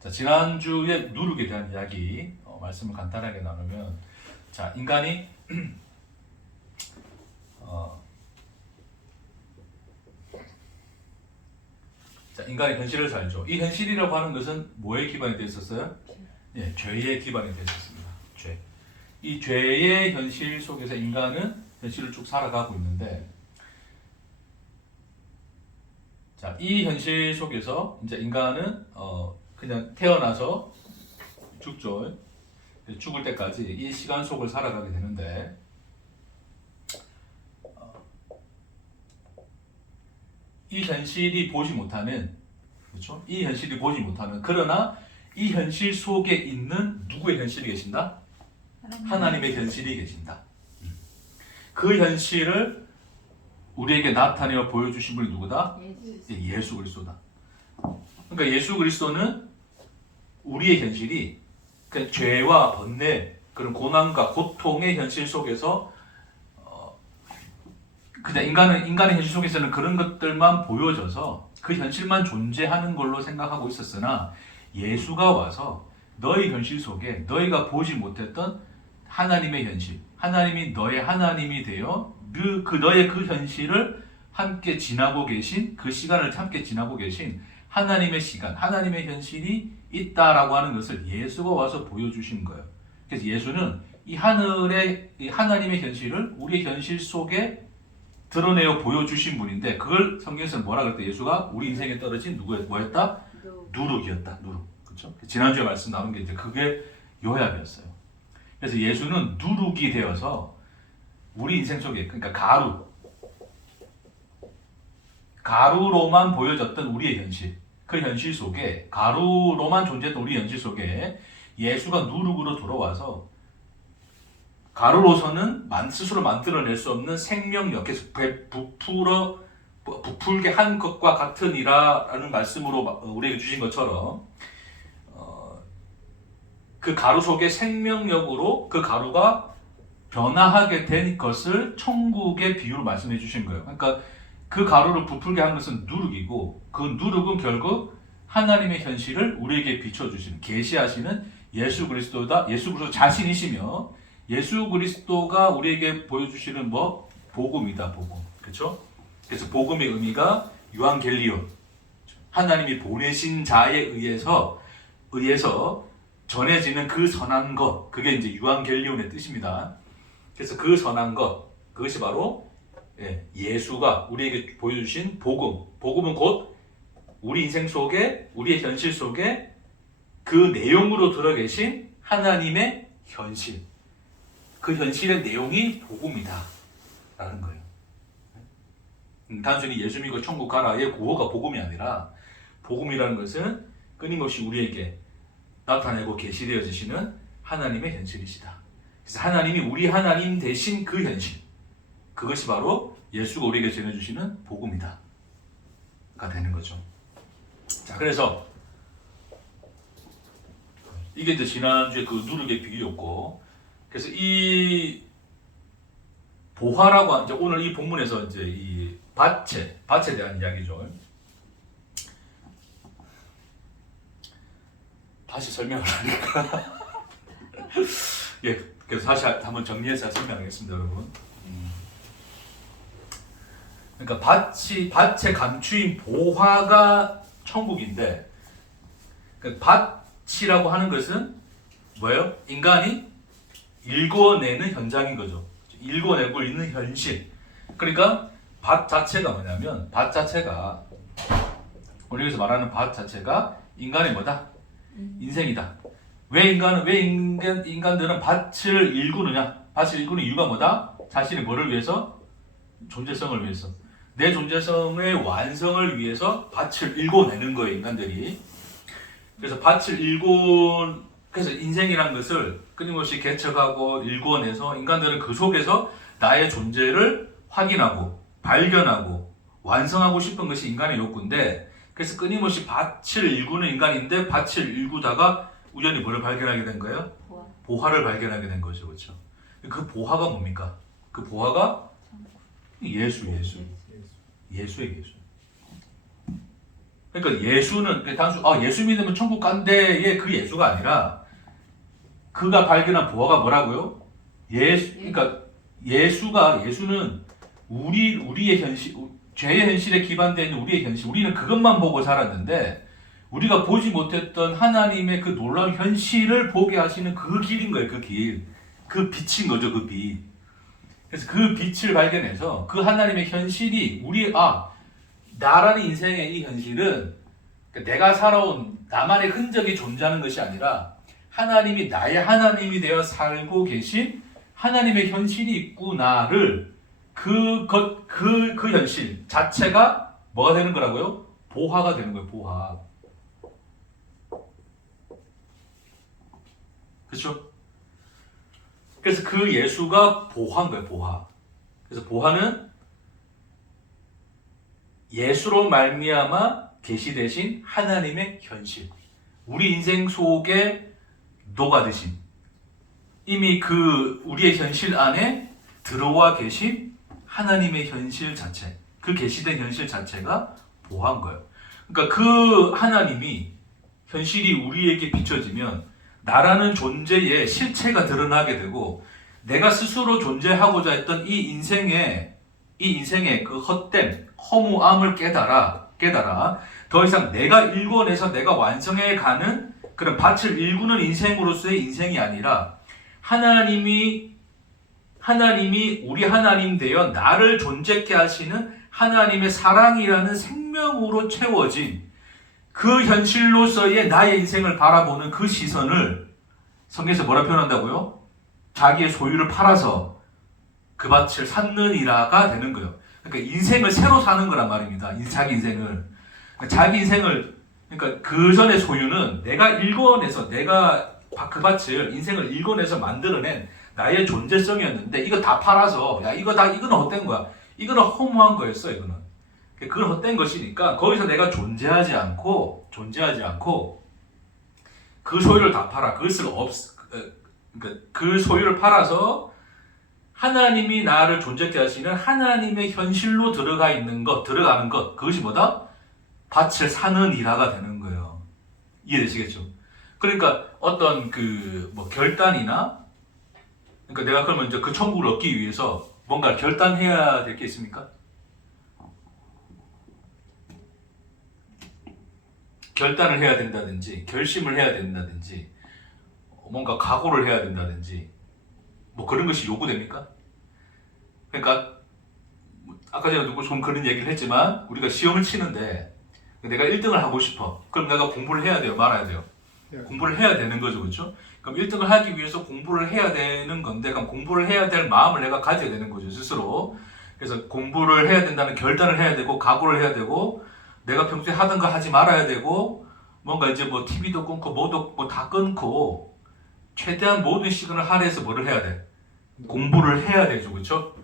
자, 지난주에 누룩에 대한 이야기 말씀을 간단하게 나누면, 자, 인간이 자, 인간이 현실을 살죠. 이 현실이라고 하는 것은 뭐에 기반이 되어 있었어요? 예, 죄에 기반이 되어 있었습니다. 죄. 이 죄의 현실 속에서 인간은 현실을 쭉 살아가고 있는데, 자, 이 현실 속에서 이제 인간은 그냥 태어나서 죽죠. 죽을 때까지 이 시간 속을 살아가게 되는데, 이 현실이 보지 못하는, 그렇죠? 이 현실이 보지 못하는, 그러나 이 현실 속에 있는 누구의 현실이 계신다? 하나님의 현실이 계신다. 그 현실을 우리에게 나타내어 보여주신 분이 누구다? 예수 그리스도다. 그러니까 예수 그리스도는 우리의 현실이 그러니까 죄와 번뇌, 그런 고난과 고통의 현실 속에서 그냥 인간의 현실 속에서는 그런 것들만 보여져서 그 현실만 존재하는 걸로 생각하고 있었으나, 예수가 와서 너희 현실 속에 너희가 보지 못했던 하나님의 현실, 하나님이 너의 하나님이 되어 너의 그 현실을 함께 지나고 계신, 그 시간을 함께 지나고 계신 하나님의 시간, 하나님의 현실이 있다라고 하는 것을 예수가 와서 보여주신 거예요. 그래서 예수는 이 하늘의 이 하나님의 현실을 우리의 현실 속에 드러내어 보여주신 분인데, 그걸 성경에서는 뭐라 그랬대? 예수가 우리 인생에 떨어진 뭐였다? 누룩이었다. 누룩. 그렇죠? 지난주에 말씀 나온 게 이제 그게 요약이었어요. 그래서 예수는 누룩이 되어서 우리 인생 속에, 그러니까 가루로만 보여졌던 우리의 현실, 그 현실 속에, 가루로만 존재했던 우리 현실 속에 예수가 누룩으로 들어와서 가루로서는 스스로 만들어낼 수 없는 생명력, 그래서 부풀게 한 것과 같으니라라는 말씀으로 우리에게 주신 것처럼, 그 가루 속에 생명력으로 그 가루가 변화하게 된 것을 천국의 비유로 말씀해 주신 거예요. 그러니까 그 가루를 부풀게 한 것은 누룩이고, 그 누룩은 결국 하나님의 현실을 우리에게 비춰주시는, 계시하시는 예수 그리스도다. 예수 그리스도 자신이시며, 예수 그리스도가 우리에게 보여주시는 복음이다. 복음. 그렇죠? 그래서 복음의 의미가 유앙겔리온, 하나님이 보내신 자에 의해서 전해지는 그 선한 것, 그게 이제 유앙겔리온의 뜻입니다. 그래서 그 선한 것, 그것이 바로 예수가 우리에게 보여주신 복음. 복음은 곧 우리 인생 속에, 우리의 현실 속에 그 내용으로 들어계신 하나님의 현실, 그 현실의 내용이 복음이다 라는 거예요. 단순히 예수 믿고 천국 가라의 구호가 복음이 아니라, 복음이라는 것은 끊임없이 우리에게 나타내고 계시되어지시는 하나님의 현실이시다. 그래서 하나님이 우리 하나님 대신 그 현실, 그것이 바로 예수가 우리에게 전해주시는 복음이다 가 되는 거죠. 자, 그래서 이게 이제 지난주에 그 누룩의 비유였고, 그래서 이 보화라고 이제 오늘 이 본문에서 이제 이 밭에 대한 이야기죠. 다시 설명을 하니까 예, 그래서 다시 한번 정리해서 설명하겠습니다, 여러분. 그러니까 밭에 감추인 보화가 천국인데, 그 밭이라고 하는 것은 뭐예요? 인간이 일궈내는 현장인 거죠. 일궈내고 있는 현실. 그러니까 밭 자체가 뭐냐면, 밭 자체가, 우리 여기서 말하는 밭 자체가 인간의 뭐다? 인생이다. 왜 인간들은 밭을 일구느냐? 밭을 일구는 이유가 뭐다? 자신의 뭐를 위해서? 존재성을 위해서. 내 존재성의 완성을 위해서 밭을 일궈내는 거예요, 인간들이. 그래서 그래서 인생이란 것을 끊임없이 개척하고 일궈내서 인간들은 그 속에서 나의 존재를 확인하고 발견하고 완성하고 싶은 것이 인간의 욕구인데, 그래서 끊임없이 밭을 일구는 인간인데, 밭을 일구다가 우연히 뭐를 발견하게 된 거예요? 보화를 발견하게 된 거죠. 그렇죠? 그 보화가 뭡니까? 그 보화가 예수의 예수. 그러니까 예수는 단순 예수 믿으면 천국 간대의 그 예수가 아니라 그가 발견한 보화가 뭐라고요? 그러니까 예수는 우리의 현실, 죄의 현실에 기반되어 있는 우리의 현실, 우리는 그것만 보고 살았는데 우리가 보지 못했던 하나님의 그 놀라운 현실을 보게 하시는 그 길인 거예요. 그 길, 그 빛인 거죠. 그 빛. 그래서 그 빛을 발견해서 그 하나님의 현실이 나라는 인생의 이 현실은 내가 살아온 나만의 흔적이 존재하는 것이 아니라 하나님이 나의 하나님이 되어 살고 계신 하나님의 현실이 있구나를 그 현실 자체가 뭐가 되는 거라고요? 보화가 되는 거예요. 보화. 그렇죠? 그래서 그 예수가 보화인 거예요. 보화. 그래서 보화는 예수로 말미암아 계시되신 하나님의 현실. 우리 인생 속에 녹아드신 이미 그 우리의 현실 안에 들어와 계신 하나님의 현실 자체, 그 계시된 현실 자체가 보화인 거예요. 그러니까 그 하나님이 현실이 우리에게 비춰지면 나라는 존재의 실체가 드러나게 되고 내가 스스로 존재하고자 했던 이 인생의 그 헛됨, 허무함을 깨달아 더 이상 내가 일궈내서 내가 완성해 가는 그런 밭을 일구는 인생으로서의 인생이 아니라 하나님이 우리 하나님 되어 나를 존재케 하시는 하나님의 사랑이라는 생명으로 채워진 그 현실로서의 나의 인생을 바라보는 그 시선을 성경에서 뭐라 표현한다고요? 자기의 소유를 팔아서 그 밭을 샀느니라가 되는 거예요. 그러니까 인생을 새로 사는 거란 말입니다. 자기 인생을. 그러니까 그 전의 소유는 내가 일궈내서 내가 그 밭을 인생을 일궈내서 만들어낸 나의 존재성이었는데 이거 다 팔아서 이건 헛된 거야. 이거는 허무한 거였어. 이거는. 그건 헛된 것이니까 거기서 내가 존재하지 않고 그 소유를 다 팔아. 그러니까 그 소유를 팔아서 하나님이 나를 존재케 하시는 하나님의 현실로 들어가는 것, 그것이 뭐다? 밭을 사는 일화가 되는 거예요. 이해되시겠죠? 그러니까 어떤 결단이나, 그러니까 내가 그러면 이제 그 천국을 얻기 위해서 뭔가 결단해야 될 게 있습니까? 결단을 해야 된다든지, 결심을 해야 된다든지, 뭔가 각오를 해야 된다든지, 그런 것이 요구됩니까? 그러니까 아까 전에 좀 그런 얘기를 했지만 우리가 시험을 치는데 내가 1등을 하고 싶어. 그럼 내가 공부를 해야 돼요? 말아야 돼요? 공부를 해야 되는 거죠. 그렇죠? 그럼 1등을 하기 위해서 공부를 해야 되는 건데 그럼 공부를 해야 될 마음을 내가 가져야 되는 거죠. 스스로. 그래서 공부를 해야 된다는 결단을 해야 되고 각오를 해야 되고 내가 평소에 하던 거 하지 말아야 되고 뭔가 이제 TV도 끊고 뭐도 다 끊고 최대한 모든 시간을 할애해서 뭐를 해야 돼? 공부를 해야 되죠. 그렇죠?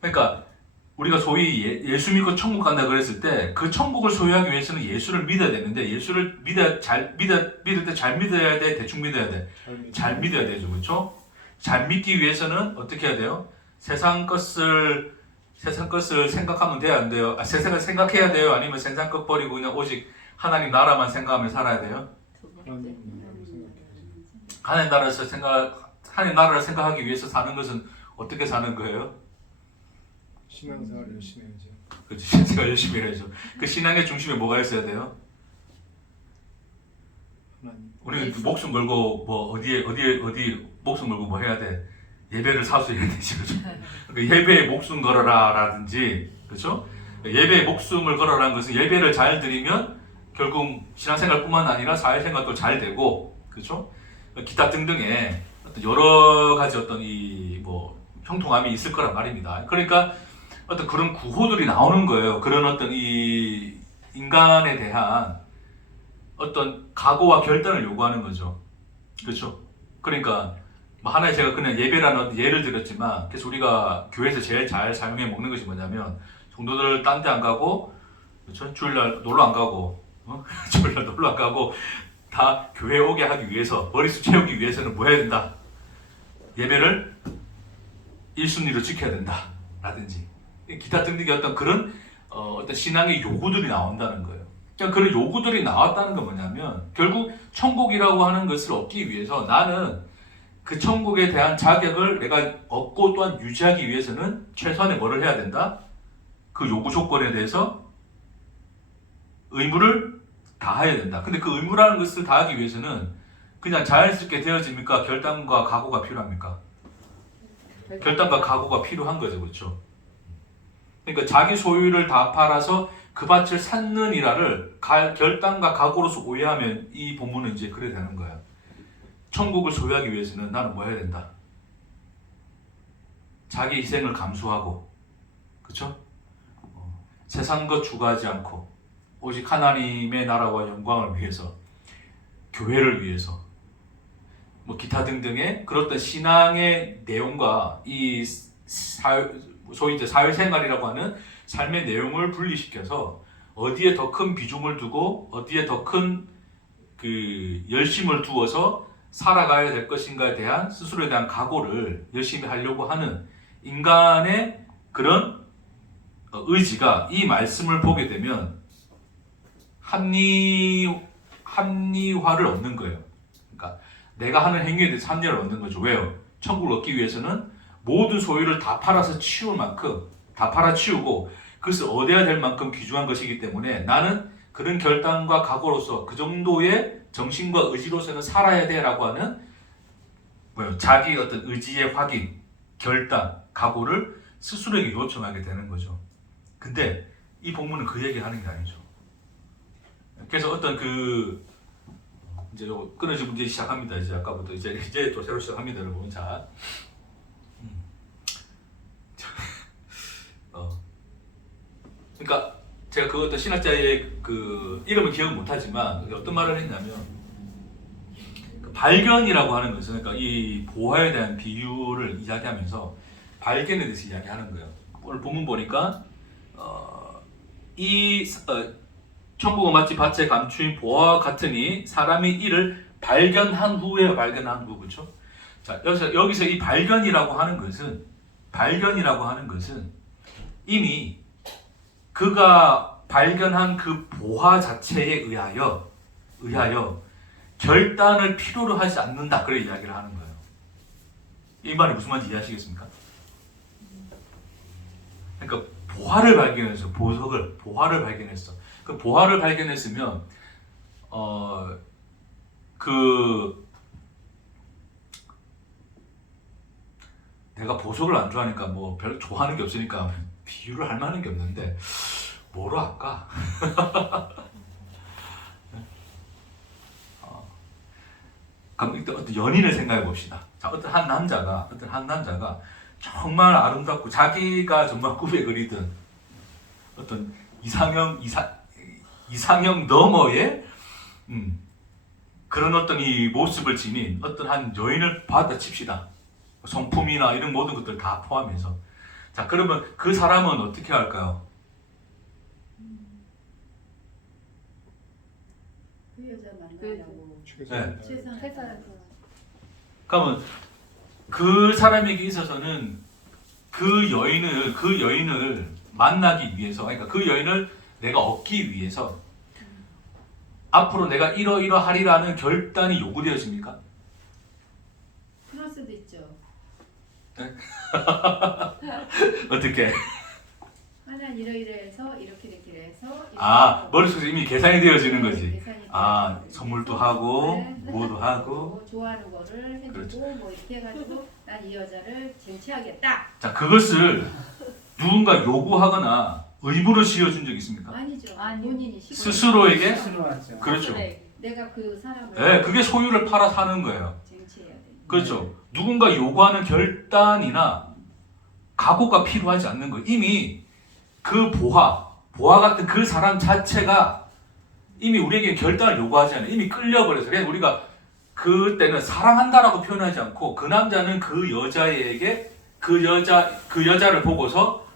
그러니까 우리가 소위 예수 믿고 천국 간다 그랬을 때 그 천국을 소유하기 위해서는 예수를 믿어야 되는데 예수를 믿을 때 잘 믿어야 돼? 대충 믿어야 돼? 잘 믿어야 되죠. 그렇죠? 잘 믿기 위해서는 어떻게 해야 돼요? 세상 것을 생각하면 돼요? 안 돼요? 세상을 생각해야 돼요? 아니면 세상 것 버리고 그냥 오직 하나님 나라만 생각하며 살아야 돼요? 하나님 나라를 생각하기 위해서 사는 것은 어떻게 사는 거예요? 신앙생활 열심히 해야죠. 그렇지, 신앙생활 열심히 해야죠. 그 신앙의 중심에 뭐가 있어야 돼요? 하나님. 우리는 목숨 걸고 어디 목숨 걸고 해야 돼? 예배를 사수해야 되지, 그렇죠? 그러니까 예배에 목숨 걸어라라든지, 그렇죠? 예배에 목숨을 걸어라는 것은 예배를 잘 드리면 결국 신앙생활뿐만 아니라 사회생활도 잘 되고, 그렇죠? 기타 등등의 어떤 여러 가지 어떤 형통함이 있을 거란 말입니다. 그러니까 어떤 그런 구호들이 나오는 거예요. 그런 어떤 이 인간에 대한 어떤 각오와 결단을 요구하는 거죠. 그렇죠? 그러니까 하나의 제가 그냥 예배라는 예를 들었지만 그래서 우리가 교회에서 제일 잘 사용해 먹는 것이 뭐냐면 성도들 딴 데 안 가고 그렇죠? 주일날 놀러 안 가고 주일날 놀러 안 가고 다 교회 오게 하기 위해서 머릿수 채우기 위해서는 뭐 해야 된다? 예배를 1순위로 지켜야 된다 라든지 기타 등등의 어떤 그런 어떤 신앙의 요구들이 나온다는 거예요. 그러니까 그런 요구들이 나왔다는 건 뭐냐면 결국 천국이라고 하는 것을 얻기 위해서 나는 그 천국에 대한 자격을 내가 얻고 또한 유지하기 위해서는 최소한의 뭐를 해야 된다? 그 요구 조건에 대해서 의무를 다해야 된다. 근데 그 의무라는 것을 다하기 위해서는 그냥 자연스럽게 되어집니까? 결단과 각오가 필요합니까? 결단과 각오가 필요한 거죠. 그렇죠? 그러니까 자기 소유를 다 팔아서 그 밭을 샀느니라를 결단과 각오로서 오해하면 이 본문은 이제 그래 되는 거야. 천국을 소유하기 위해서는 나는 뭐 해야 된다? 자기 희생을 감수하고, 그렇죠? 세상 것 추구하지 않고 오직 하나님의 나라와 영광을 위해서, 교회를 위해서, 뭐 기타 등등의 그런 신앙의 내용과 이 소위 이제 사회생활이라고 하는 삶의 내용을 분리시켜서 어디에 더 큰 비중을 두고 어디에 더 큰 그 열심을 두어서 살아가야 될 것인가에 대한 스스로에 대한 각오를 열심히 하려고 하는 인간의 그런 의지가 이 말씀을 보게 되면 합리화를 얻는 거예요. 그러니까 내가 하는 행위에 대해서 합리화를 얻는 거죠. 왜요? 천국을 얻기 위해서는 모든 소유를 다 팔아서 치울 만큼 다 팔아치우고 그것을 얻어야 될 만큼 귀중한 것이기 때문에 나는 그런 결단과 각오로서 그 정도의 정신과 의지로서는 살아야 돼라고 하는 자기 어떤 의지의 확인, 결단, 각오를 스스로에게 요청하게 되는 거죠. 근데 이 본문은 그 얘기하는 게 아니죠. 그래서 어떤 그 이제 끊어진 문제 시작합니다. 이제 아까부터 이제 또 새로 시작합니다, 여러분. 자, 그러니까 제가 그 어떤 신학자의 그 이름은 기억 못하지만 어떤 말을 했냐면 그 발견이라고 하는 것은 그러니까 이 보화에 대한 비유를 이야기하면서 발견에 대해서 이야기하는 거예요. 오늘 본문 보니까 천국은 마치 밭에 감추인 보화와 같으니 사람이 이를 발견한 후에 발견한 후 그렇죠? 자 여기서 이 발견이라고 하는 것은 이미 그가 발견한 그 보화 자체에 의하여 결단을 필요로 하지 않는다. 그래 이야기를 하는 거예요. 이 말이 무슨 말인지 이해하시겠습니까? 그러니까 보화를 발견했어. 보화를 발견했어. 그 보화를 발견했으면 내가 보석을 안 좋아하니까 뭐 별 좋아하는 게 없으니까 비유를 할 만한 게 없는데 뭐로 할까? 그럼 일단 어떤 연인을 생각해 봅시다. 자, 어떤 한 남자가 정말 아름답고 자기가 정말 꿈에 그리던 어떤 이상형 너머의 그런 어떤 이 모습을 지닌 어떤 한 여인을 받아 칩시다. 성품이나 이런 모든 것들 다 포함해서. 자, 그러면 그 사람은 어떻게 할까요? 그 여자 만나려고 최선. 그러면 그 사람에게 있어서는 그 여인을 만나기 위해서, 그러니까 그 여인을 내가 얻기 위해서 앞으로 내가 이러하리라는 결단이 요구되어집니까? 그럴 수도 있죠. 어떻게? 하나는 이러이러해서 이렇게 해서 머릿속에 이미 계산이 되어지는 거지. 계산이 선물도 하고 뭐도 하고. 뭐 좋아하는 거를 해주고 그렇죠. 뭐 이렇게 해가지고 난 이 여자를 쟁취하겠다. 자, 그것을 누군가 요구하거나 의무로 지어준 적 있습니까? 아니죠. 아니요. 본인이 스스로에게? 스스로 하죠. 그렇죠. 내가 그 사람을 네, 그게 소유를 팔아 사는 거예요. 쟁취해야 돼. 그렇죠. 누군가 요구하는 결단이나 각오가 필요하지 않는 거예요. 이미 그 보화 같은 그 사람 자체가 이미 우리에게 결단을 요구하지 않아요. 이미 끌려버려서. 그냥 우리가 그때는 사랑한다라고 표현하지 않고 그 남자는 그 여자에게 그 여자를 보고서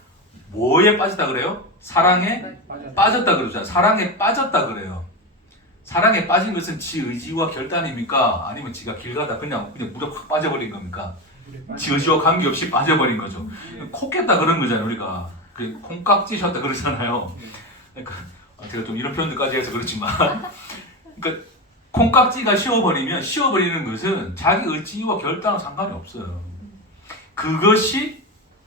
뭐에 빠졌다 그래요? 사랑에 빠졌다 그러죠. 사랑에 빠졌다 그래요. 사랑에 빠진 것은 지 의지와 결단입니까? 아니면 지가 길 가다 그냥 무력 확 빠져버린 겁니까? 지 의지와 관계없이 빠져버린 거죠. 코 깼다 그런 거잖아요. 우리가 콩깍지 셨다 그러잖아요. 그러니까 제가 좀 이런 표현들까지 해서 그렇지만 그러니까 콩깍지가 씌워버리는 것은 자기 의지와 결단과 상관이 없어요. 그것이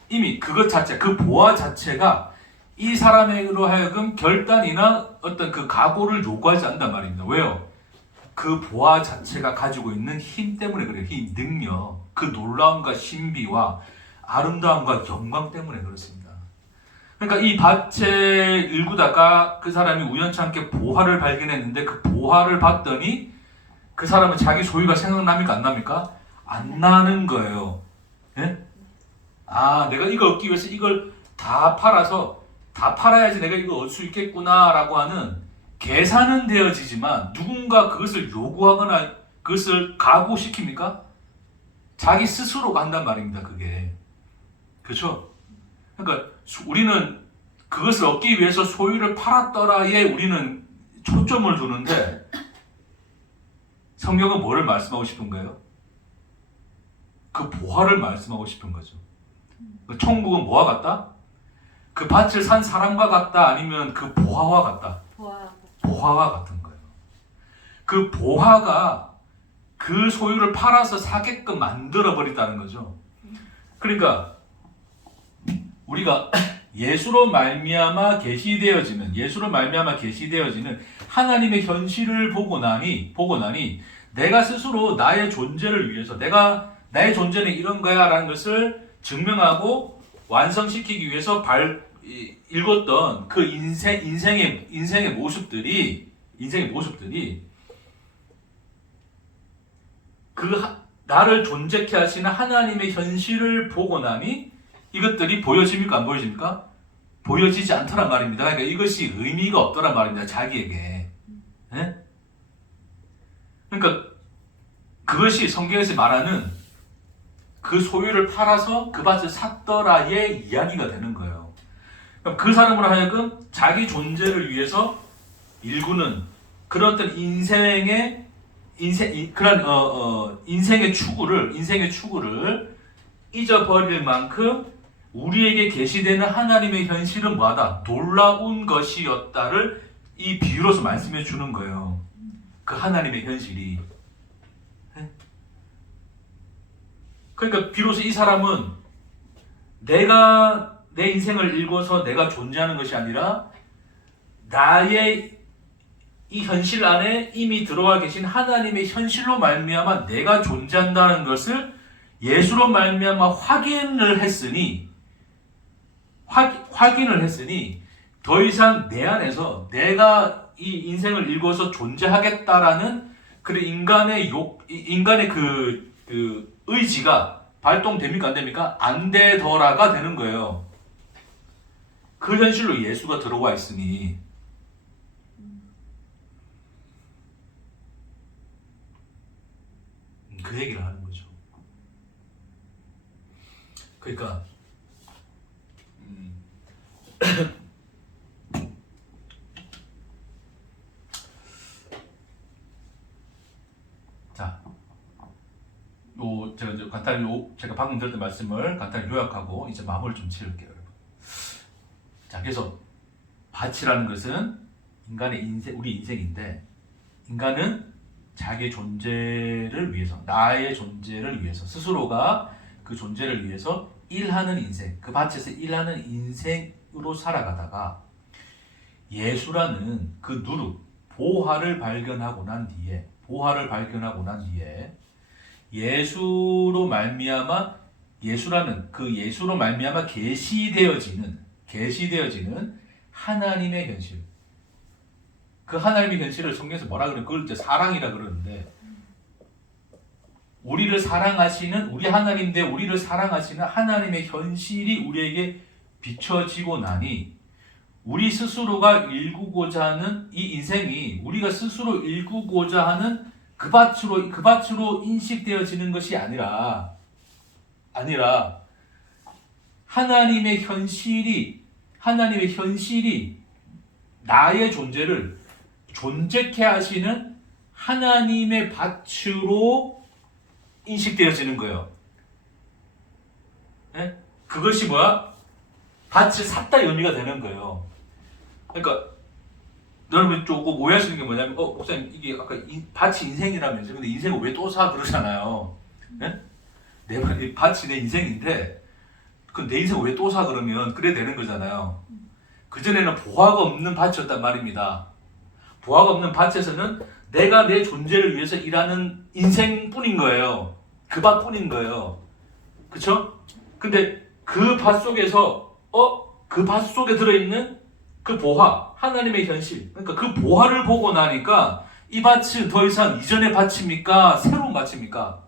이미 그것 자체, 그 보화 자체가 이 사람으로 하여금 결단이나 어떤 그 각오를 요구하지 않단 말입니다. 왜요? 그 보화 자체가 가지고 있는 힘 때문에 그래요. 힘, 능력, 그 놀라움과 신비와 아름다움과 영광 때문에 그렇습니다. 그러니까 이 밭을 일구다가 그 사람이 우연찮게 보화를 발견했는데 그 보화를 봤더니 그 사람은 자기 소유가 생각납니까? 안 납니까? 안 나는 거예요. 예? 아, 내가 이걸 얻기 위해서 이걸 다 팔아야지 내가 이걸 얻을 수 있겠구나라고 하는 계산은 되어지지만 누군가 그것을 요구하거나 그것을 각오시킵니까? 자기 스스로가 한단 말입니다. 그게. 그렇죠? 그러니까 우리는 그것을 얻기 위해서 소유를 팔았더라에 우리는 초점을 두는데 성경은 뭐를 말씀하고 싶은 거예요? 그 보화를 말씀하고 싶은 거죠. 천국은 뭐와 같다? 그 밭을 산 사람과 같다? 아니면 그 보화와 같다? 보화와 같은 거예요. 그 보화가 그 소유를 팔아서 사게끔 만들어 버린다는 거죠. 그러니까 우리가 예수로 말미암아 계시되어지는 하나님의 현실을 보고 나니 내가 스스로 나의 존재를 위해서 나의 존재는 이런 거야라는 것을 증명하고 완성시키기 위해서 읽었던 그 인생의 모습들이 나를 존재케 하시는 하나님의 현실을 보고 나니 이것들이 보여집니까? 안 보여집니까? 보여지지 않더란 말입니다. 그러니까 이것이 의미가 없더란 말입니다. 자기에게. 네? 그러니까 그것이 성경에서 말하는 그 소유를 팔아서 그 밭을 샀더라의 이야기가 되는 거예요. 그럼 그 사람으로 하여금 자기 존재를 위해서 일구는 그런 어떤 인생의 추구를 잊어버릴 만큼 우리에게 계시되는 하나님의 현실은 뭐하다? 놀라운 것이었다를 이 비유로서 말씀해 주는 거예요. 그 하나님의 현실이. 그러니까 비로소 이 사람은 내가 내 인생을 읽어서 내가 존재하는 것이 아니라 나의 이 현실 안에 이미 들어와 계신 하나님의 현실로 말미암아 내가 존재한다는 것을 예수로 말미암아 확인을 했으니 더 이상 내 안에서 내가 이 인생을 읽어서 존재하겠다라는 그 인간의 그 의지가 발동됩니까? 안 됩니까? 안 되더라가 되는 거예요. 그 현실로 예수가 들어와 있으니. 그 얘기를 하는 거죠. 그러니까 자, 제가 방금 들었던 말씀을 간단히 요약하고 이제 마무리를 좀 지을게요, 여러분. 자, 그래서 밭이라는 것은 우리 인생인데, 인간은 자기 존재를 위해서, 나의 존재를 위해서, 스스로가 그 존재를 위해서 일하는 인생, 그 밭에서 일하는 인생으로 살아가다가 예수라는 그 누룩, 보화를 발견하고 난 뒤에 예수로 말미암아 계시되어지는 하나님의 현실. 그 하나님의 현실을 성경에서 뭐라 그래요? 그걸 이제 사랑이라 그러는데, 우리 하나님 대 우리를 사랑하시는 하나님의 현실이 우리에게 비춰지고 나니 우리 스스로가 일구고자 하는 이 인생이 우리가 스스로 일구고자 하는 그 밭으로 인식되어지는 것이 아니라 하나님의 현실이 나의 존재를 존재케 하시는 하나님의 밭으로 인식되어지는 거예요. 네? 그것이 뭐야? 밭을 샀다 의미가 되는 거예요. 그러니까 여러분 조금 오해하시는 게 뭐냐면 목사님 이게 아까 밭이 인생이라면서요. 근데 인생을 왜 또 사 그러잖아요. 네? 이 밭이 내 인생인데 그 내 인생을 왜 또 사 그러면 그래 되는 거잖아요. 그전에는 보화가 없는 밭이었단 말입니다. 보화가 없는 밭에서는 내가 내 존재를 위해서 일하는 인생뿐인 거예요. 그 밭뿐인 거예요. 그쵸? 근데 그 밭 속에서 그 밭 속에 들어있는 그 보화, 하나님의 현실, 그러니까 그 보화를 보고 나니까 이 밭은 더 이상 이전의 밭입니까? 새로운 밭입니까?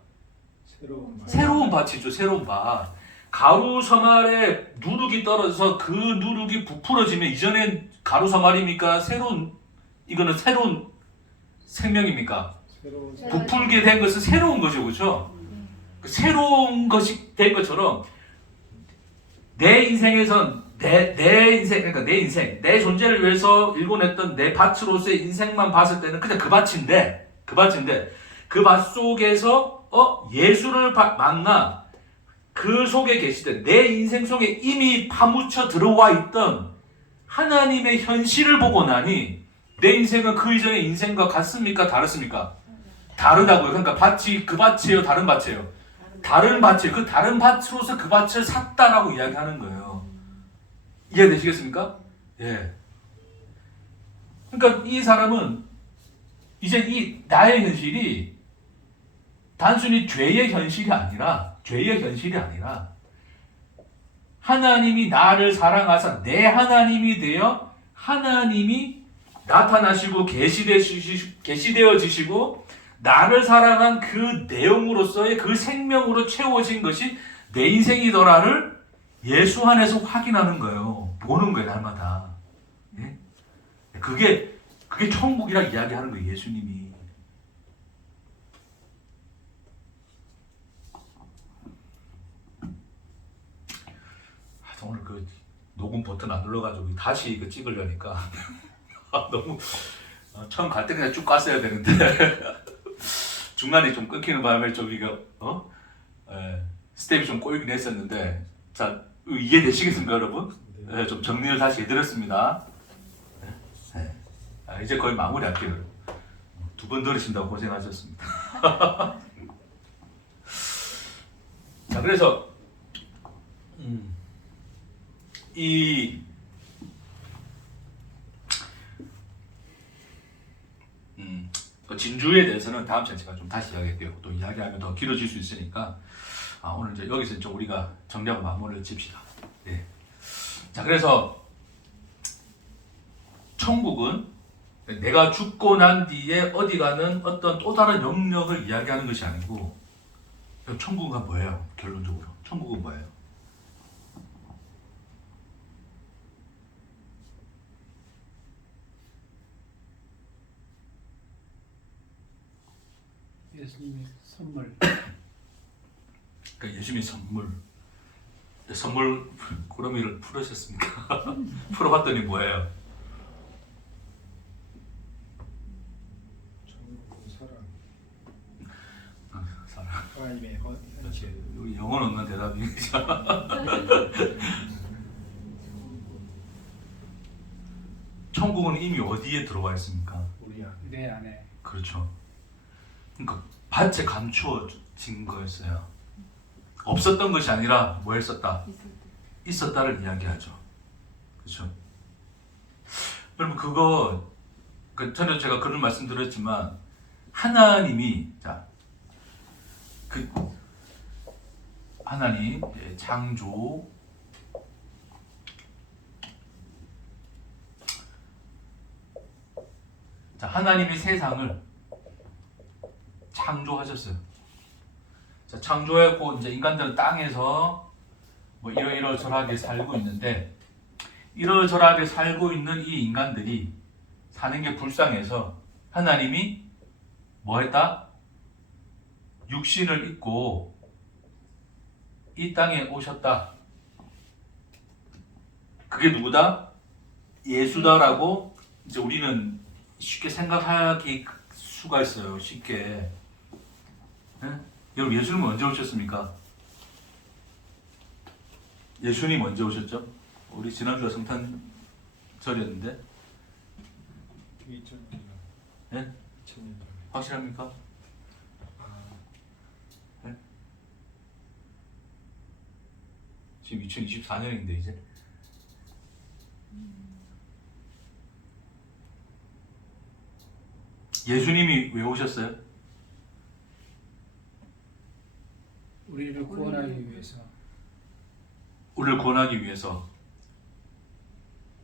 새로운 밭이죠. 새로운 밭. 가루 서말에 누룩이 떨어져서 그 누룩이 부풀어지면 이전엔 가루 서말입니까? 이거는 새로운 생명입니까? 부풀게 된 것은 새로운 거죠. 그렇죠? 새로운 것이 된 것처럼 내 인생에선 내 인생, 그러니까 내 인생, 내 존재를 위해서 일궈냈던 내 밭으로서의 인생만 봤을 때는 그냥 그 밭인데 그 밭 속에서 예수를 만나 그 속에 계시던 내 인생 속에 이미 파묻혀 들어와 있던 하나님의 현실을 보고 나니 내 인생은 그 이전의 인생과 같습니까? 다르습니까? 다르다고요. 그러니까 밭이 그 밭이에요? 다른 밭이에요? 다른 밭이에요. 그 다른 밭으로서 그 밭을 샀다라고 이야기하는 거예요. 이해되시겠습니까? 예. 그러니까 이 사람은 이제 이 나의 현실이 단순히 죄의 현실이 아니라 하나님이 나를 사랑하사 내 하나님이 되어 하나님이 나타나시고 계시되어지시고 나를 사랑한 그 내용으로서의 그 생명으로 채워진 것이 내 인생이더라를 예수 안에서 확인하는 거예요. 보는 거예요, 날마다. 예? 그게 천국이라 이야기하는 거예요, 예수님이. 오늘 그 녹음 버튼 안 눌러가지고 다시 이거 찍으려니까 너무 처음 갈 때 그냥 쭉 갔어야 되는데 중간에 좀 끊기는 바람에 좀 이거 스텝이 좀 꼬이긴 했었는데 자 이해되시겠습니까 여러분? 네, 좀 정리를 다시 해드렸습니다. 네. 이제 거의 마무리할게요. 두 번 들으신다고 고생하셨습니다. 자 그래서 진주에 대해서는 다음 시간에 제가 좀 다시 이야기할게요. 또 이야기하면 더 길어질 수 있으니까 오늘 이제 여기서 좀 우리가 정리하고 마무리를 칩시다. 네. 자 그래서 천국은 내가 죽고 난 뒤에 어디 가는 어떤 또 다른 영역을 이야기하는 것이 아니고 천국은 뭐예요? 결론적으로 천국은 뭐예요? 예수님의 선물. 그러니까 예수님의 선물 구러미를 풀으셨습니까? 풀어봤더니 뭐예요? 사랑. 하나님의 현실. 여기 영혼 없는 대답이죠. 천국은 이미 어디에 들어와 있습니까? 우리 안에. 내 안에. 그렇죠. 그러니까 밭에 감추어진 거였어요. 없었던 것이 아니라 뭐 했었다? 있었다를 이야기하죠. 그렇죠. 여러분 전에 제가 그런 말씀 드렸지만 하나님이 하나님 창조 하나님이 세상을 창조하셨어요. 자, 창조했고 이제 인간들은 땅에서 뭐 이러저러하게 살고 있는데 이러저러하게 살고 있는 이 인간들이 사는 게 불쌍해서 하나님이 뭐 했다? 육신을 입고 이 땅에 오셨다. 그게 누구다? 예수다라고 이제 우리는 쉽게 생각하기 수가 있어요. 쉽게. 네? 여러분 예수님은 언제 오셨습니까? 예수님 언제 오셨죠? 우리 지난주에 성탄절이었는데 2000년. 네? 2000년. 확실합니까? 네? 지금 2024년인데 이제 예수님이 왜 오셨어요? 우리를 구원하기 위해서 우리를 구원하기 위해서.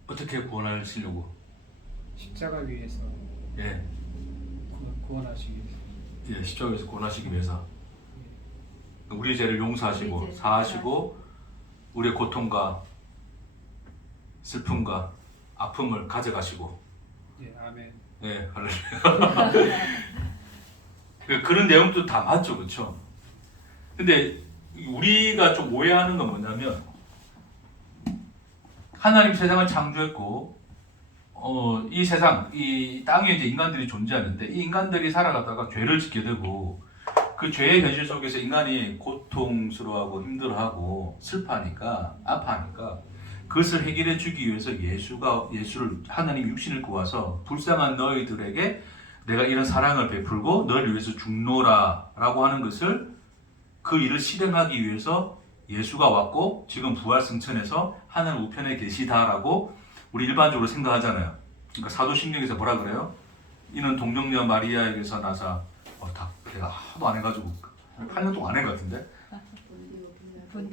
어떻게 구원하시려고? 십자가 위에서 예, 구원하시기 위해서. 예, 십자가에서 구원하시기 위해서 우리 죄를 용서하시고 우리 죄 사하시고 우리의 고통과 슬픔과 아픔을 가져가시고. 예, 아멘. 예, 할렐루야. 그런 내용도 다 맞죠, 그렇죠? 근데 우리가 좀 오해하는 건 뭐냐면 하나님 세상을 창조했고 이 세상, 이 땅에 이제 인간들이 존재하는데 이 인간들이 살아가다가 죄를 짓게 되고 그 죄의 현실 속에서 인간이 고통스러워하고 힘들어하고 슬퍼하니까 아파하니까 그것을 해결해 주기 위해서 예수를 하나님 육신을 구하서 불쌍한 너희들에게 내가 이런 사랑을 베풀고 너희를 위해서 죽노라라고 하는 것을 그 일을 실행하기 위해서 예수가 왔고 지금 부활 승천해서 하늘 우편에 계시다라고 우리 일반적으로 생각하잖아요. 그러니까 사도신경에서 뭐라 그래요? 이는 동정녀 마리아에게서 나사 내가 하도 안 해가지고 8년 동안 안 한 것 같은데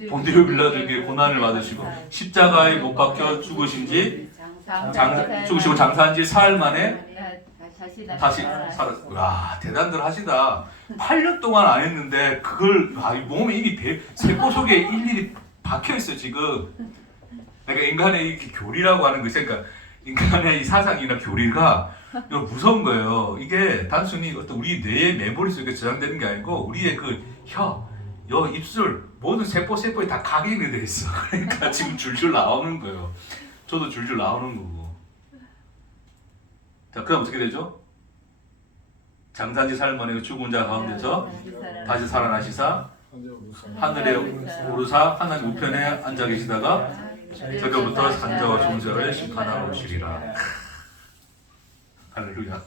본디오 빌라도에게 고난을 받으시고 십자가에 못 박혀 죽으신지 죽으시고 장사한 지 사흘 만에 다시 살았어요. 와, 대단들 하시다. 8년 동안 안 했는데 그걸 몸에 이미 세포 속에 일일이 박혀 있어 지금. 그러니까 인간의 이 교리라고 하는 것이, 그러니까 인간의 이 사상이나 교리가 이거 무서운 거예요. 이게 단순히 어떤 우리 뇌의 메모리 속에 저장되는 게 아니고 우리의 그 혀, 입술 모든 세포에 다 각인이 돼 있어. 그러니까 지금 줄줄 나오는 거예요. 저도 줄줄 나오는 거고. 자, 그다음 어떻게 되죠? 장사지 사흘 만에 죽은 자 가운데서 다시 살아나시사 하늘에 오르사 하나님 우편에 앉아 계시다가 저로부터 산자와 종자를 심판하러 오시리라. 할렐루야.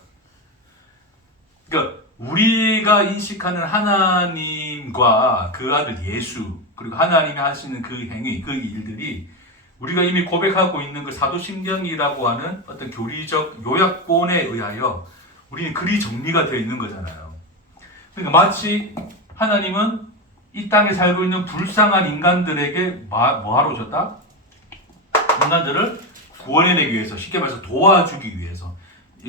그러니까 우리가 인식하는 하나님과 그 아들 예수, 그리고 하나님이 하시는 그 행위, 그 일들이 우리가 이미 고백하고 있는 그 사도신경이라고 하는 어떤 교리적 요약본에 의하여 우리는 그리 정리가 되어 있는 거잖아요. 그러니까 마치 하나님은 이 땅에 살고 있는 불쌍한 인간들에게 뭐하러 오셨다? 인간들을 구원해내기 위해서, 쉽게 말해서 도와주기 위해서,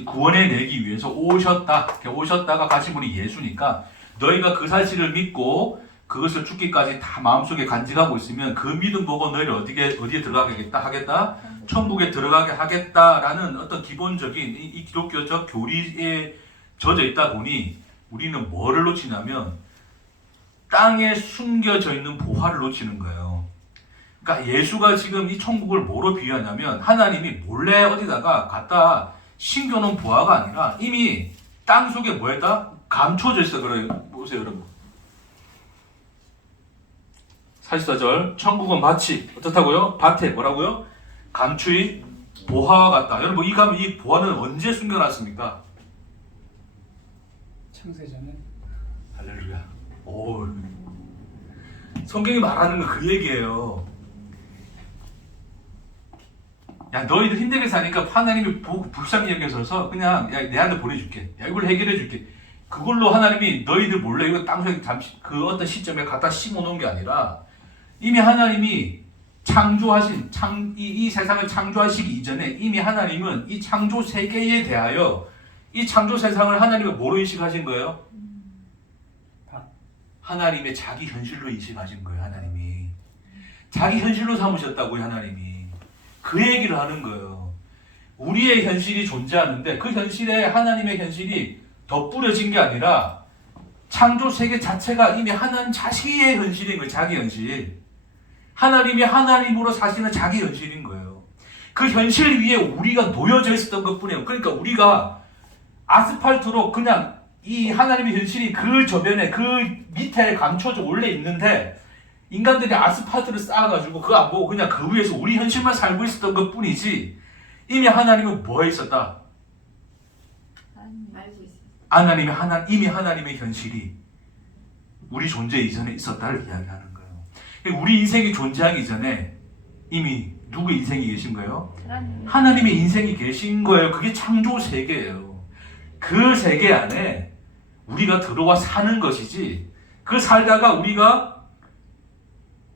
구원해내기 위해서 오셨다가 가신 분이 예수니까 너희가 그 사실을 믿고 그것을 죽기까지 다 마음속에 간직하고 있으면 그 믿음 보고 너희를 어디에 들어가게 하겠다? 천국에 들어가게 하겠다라는 어떤 기본적인 이 기독교적 교리에 젖어 있다 보니 우리는 뭐를 놓치냐면 땅에 숨겨져 있는 보화를 놓치는 거예요. 그러니까 예수가 지금 이 천국을 뭐로 비유하냐면 하나님이 몰래 어디다가 갖다 심겨놓은 보화가 아니라 이미 땅 속에 뭐에다 감춰져 있어. 그래요. 보세요, 여러분. 44절 천국은 마치 어떻다고요? 밭에 뭐라고요? 감추인 보화와 같다. 여러분 이 보화는 언제 숨겨놨습니까? 창세전에. 할렐루야. 오, 성경이 말하는 건 그 얘기예요. 야, 너희들 힘들게 사니까 하나님이 불쌍히 여겨서 그냥 내 아들 보내줄게. 야, 이걸 해결해 줄게. 그걸로 하나님이 너희들 몰래 이거 땅속에 잠시 그 어떤 시점에 갖다 심어놓은 게 아니라 이미 하나님이 창조하신 이 세상을 창조하시기 이전에 이미 하나님은 이 창조 세계에 대하여 이 창조 세상을 하나님이 뭐로 인식하신 거예요? 하나님의 자기 현실로 인식하신 거예요. 하나님이 자기 현실로 삼으셨다고요. 하나님이 그 얘기를 하는 거예요. 우리의 현실이 존재하는데 그 현실에 하나님의 현실이 덧뿌려진 게 아니라 창조 세계 자체가 이미 하나님 자신의 현실인 거예요. 자기 현실. 하나님이 하나님으로 사시는 자기 현실인 거예요. 그 현실 위에 우리가 놓여져 있었던 것뿐이에요. 그러니까 우리가 아스팔트로 그냥 이 하나님의 현실이 그 저변에 그 밑에 감춰져 올려 있는데 인간들이 아스팔트를 쌓아가지고 그거 안 보고 그냥 그 위에서 우리 현실만 살고 있었던 것뿐이지 이미 하나님은 뭐에 있었다? 이미 하나님의 현실이 우리 존재 이전에 있었다를 이야기하는 거예요. 우리 인생이 존재하기 전에 이미 누구의 인생이 계신 거예요? 하나님의 인생이 계신 거예요. 그게 창조 세계예요. 그 세계 안에 우리가 들어와 사는 것이지, 그 살다가 우리가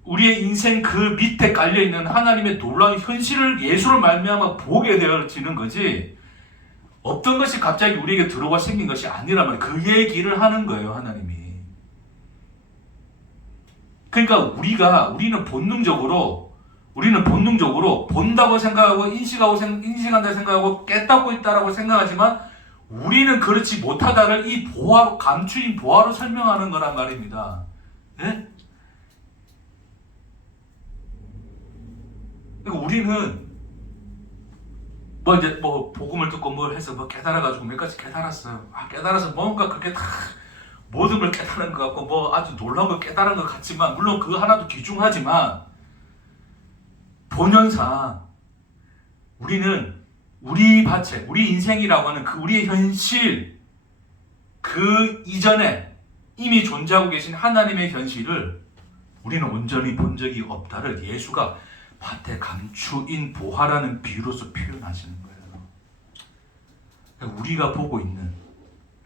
우리의 인생 그 밑에 깔려있는 하나님의 놀라운 현실을 예수를 말미암아 보게 되어지는 거지, 어떤 것이 갑자기 우리에게 들어와 생긴 것이 아니라면 그 얘기를 하는 거예요, 하나님이. 그러니까 우리는 본능적으로 본다고 생각하고 인식한다 생각하고 깨닫고 있다라고 생각하지만 우리는 그렇지 못하다를 이 보화로, 감추인 보화로 설명하는 거란 말입니다. 네? 그러니까 우리는 복음을 듣고 뭘 해서 깨달아가지고 몇 가지 깨달았어요. 깨달아서 뭔가 그렇게 다 모든 걸 깨달은 것 같고 아주 놀라운 걸 깨달은 것 같지만, 물론 그거 하나도 귀중하지만 본연상 우리는 우리 바체, 우리 인생이라고 하는 그 우리의 현실, 그 이전에 이미 존재하고 계신 하나님의 현실을 우리는 온전히 본 적이 없다를 예수가 밭에 감추인 보화라는 비유로서 표현하시는 거예요. 우리가 보고 있는,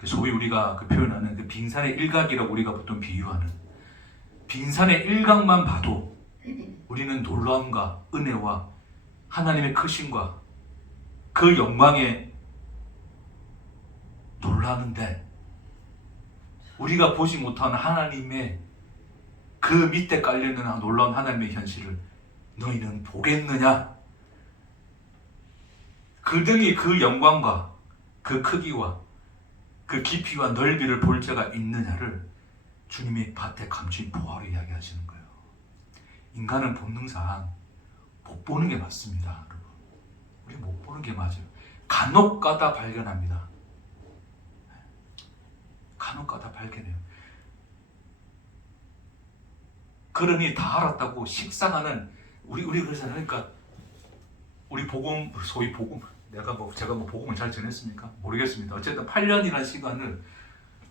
소위 우리가 표현하는 그 빙산의 일각이라고 우리가 보통 비유하는 빙산의 일각만 봐도 우리는 놀라움과 은혜와 하나님의 크심과 그 영광에 놀라는데, 우리가 보지 못하는 하나님의 그 밑에 깔려있는 놀라운 하나님의 현실을 너희는 보겠느냐? 그 등이 그 영광과 그 크기와 그 깊이와 넓이를 볼 자가 있느냐를 주님이 밭에 감추인 보화로 이야기하시는 거예요. 인간은 본능상 못 보는 게 맞습니다, 여러분. 우리 못 보는 게 맞아요. 간혹가다 발견합니다. 간혹가다 발견해요. 그러니 다 알았다고 식상하는 우리 그러잖아요. 그러니까 우리 복음, 소위 복음, 제가 복음을 잘 전했습니까? 모르겠습니다. 어쨌든 8년이라는 시간을,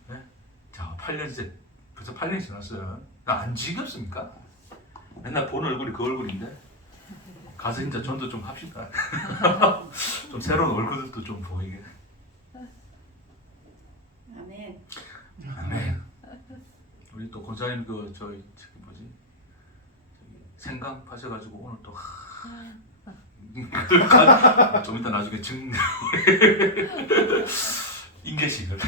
네? 자, 8년 이제 벌써 8년이 지났어요. 안 지겹습니까? 맨날 본 얼굴이 그 얼굴인데 가서 진짜 전도 좀 합시다. 좀 새로운 얼굴들도 좀 보이게. 아멘. 아멘. 우리 또 권사님 생강 파셔가지고 오늘 또 좀 이따 나중에 인계식을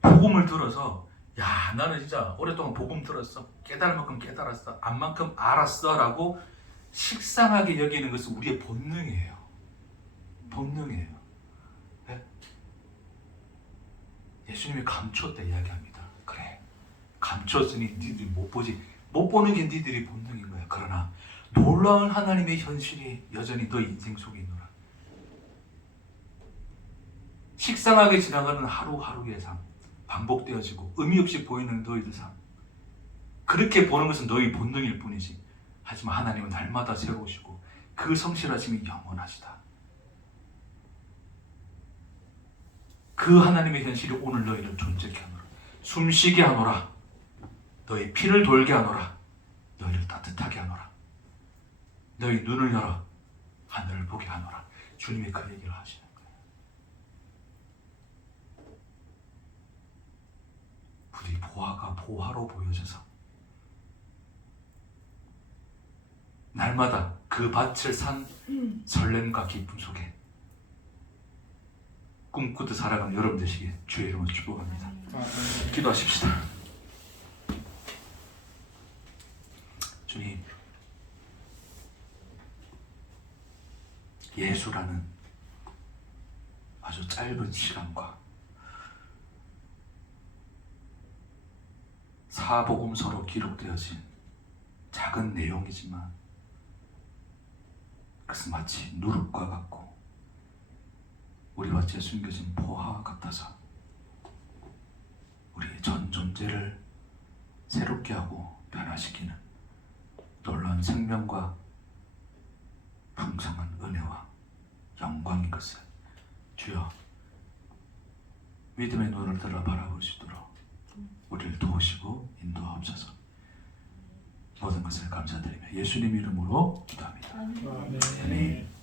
복음을 들어서, 야, 나는 진짜 오랫동안 복음 들었어, 깨달을 만큼 깨달았어, 안 만큼 알았어 라고 식상하게 여기는 것은 우리의 본능이에요. 본능이에요. 네? 예수님이 감추었다 이야기합니다. 그래, 감추었으니 니들이 못 보지. 못 보는 게 니들이 본능인 거야. 그러나 놀라운 하나님의 현실이 여전히 너 인생 속에 있노라. 식상하게 지나가는 하루하루의 삶, 반복되어지고 의미 없이 보이는 너희들 삶, 그렇게 보는 것은 너희 본능일 뿐이지. 하지만 하나님은 날마다 새로우시고 그 성실하심이 영원하시다. 그 하나님의 현실이 오늘 너희를 존재케 하노라. 숨쉬게 하노라. 너희 피를 돌게 하노라. 너희를 따뜻하게 하노라. 너희 눈을 열어 하늘을 보게 하노라. 주님이 그 얘기를 하시는 거예요. 부디 보화가 보화로 보여져서 날마다 그 밭을 산 설렘과 기쁨 속에 꿈꾸듯 살아가는 여러분 되시길 주의 이름으로 축복합니다. 기도하십시다. 주님, 예수라는 아주 짧은 시간과 사복음서로 기록되어진 작은 내용이지만 그것은 마치 누룩과 같고 우리와 재 숨겨진 보화와 같아서 우리의 전 존재를 새롭게 하고 변화시키는 놀라운 생명과 풍성한 은혜와 영광인 것을 주여 믿음의 눈을 들어 바라볼 수 있도록 우리를 도우시고 인도하옵소서. 모든 것을 감사드리며 예수님 이름으로 기도합니다. 아멘. 아멘.